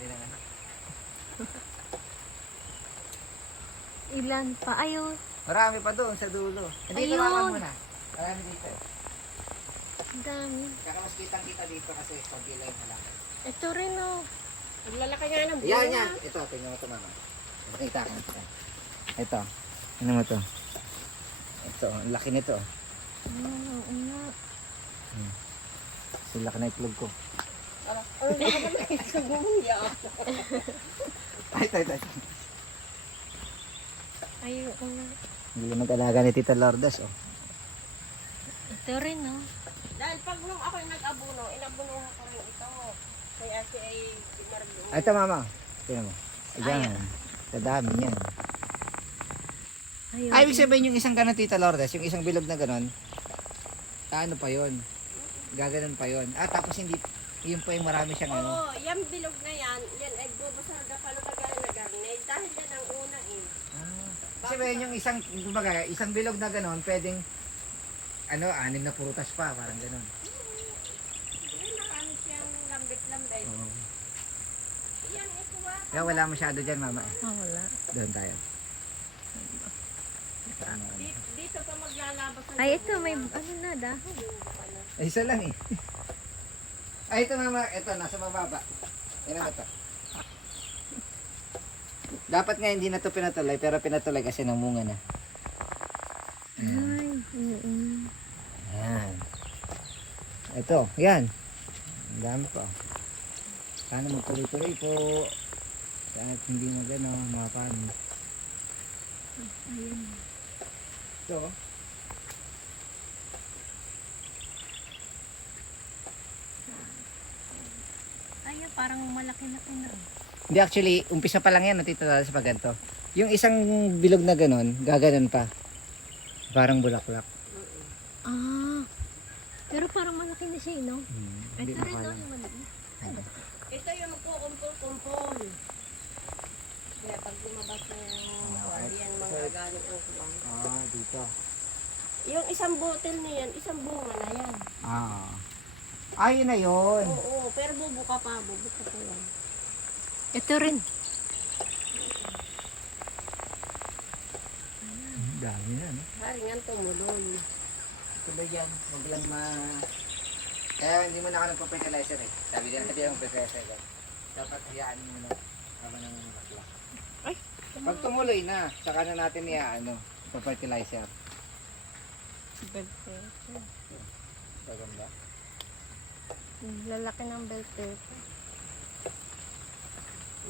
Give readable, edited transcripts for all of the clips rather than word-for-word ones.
Hindi na ano. Ilan pa? Ayun. Marami pa doon sa dulo. Dito Ayun. naman muna. Marami dito. Ang dami. Saka mas kitang-kita dito kasi konti lang yung halaman. Ito rin oh. Ang lalaki nga ng bunga. Yan, yan. Ito, tingnan mo ito mama. Kita ka. Ito. Ano mo to? Ito, ang laki nito. Oo nga. So, laki na itlog ko. Ano na naman ito bumuya ako. Ito. Ayun nga. Hindi mag-alaga ni Tita Lourdes, oh. Ito rin oh. Dahil pag nung ako'y nag-abuno, inabunuhan ko rin ito. Kaya si ay Marlo. Ay, ito mama. Tingnan mo. Ayan. Kadami niyan. Ayun. Ay, ibig sabihin yung isang ganon, Tita Lourdes, yung isang bilog na ganon, ano pa yon? Gaganon pa yon. Ah, tapos hindi, yun pa yung marami siyang ano. Oo, yan bilog na yan ay bubasa na palagay na garnet. Dahil yan ang una eh. Kasi sabihin yung isang, kumbaga, isang bilog na ganon, pwedeng, ano, 6 na prutas pa, parang ganon. Yan nakano siyang lambit-lambit. Oo. Yan, ito ba? Kaya wala masyado dyan, mama. Ah, wala. Doon tayo. Dito pa maglalabas ng Ay, ito may ano na dahon. Ay, isa lang eh. Ay, ito mama, ito, nasa mababa. Yan ang ito. Dapat nga hindi na ito pinatuloy, pero pinatuloy kasi namunga na. Ay, Ayan. Ito, yan. Ang dami pa. Sana magtuloy-tuloy po. Kahit hindi magano, mga paano. Ito. Ay, parang malaki na ito na. Hindi, actually, umpisa pa lang yan, no, Tito Lourdes, pag ganito. Yung isang bilog na ganon, gaganon pa. Parang bulaklak. Ah. Pero parang malaki na siya, no? Hindi Ito rin, no? makalam. Yung maliit. Ito yung magkukumpul-kumpul. Kaya pag lumabas na yung yan, mga galing ang kuwang. Ah, dito. Yung isang bottle na yan, isang bunga na yan. Ah. Ah, yun na yun. Oo, pero bubuka pa yan. Ito rin. Dami na, no? Haringan tumuloy. Ito ba yan? Huwag lang Kaya hindi mo na ako nagpa-fertilizer eh. Sabi din natin yung fertilizer. Dapat hayaan mo na. Tama na yung bakla. Ay, pag tumuloy na, saka na natin ano, pa-fertilizer. Belt Paganda. Lalaki ng belt pepper.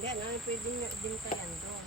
yan, ano pwede nyo din tayan doon.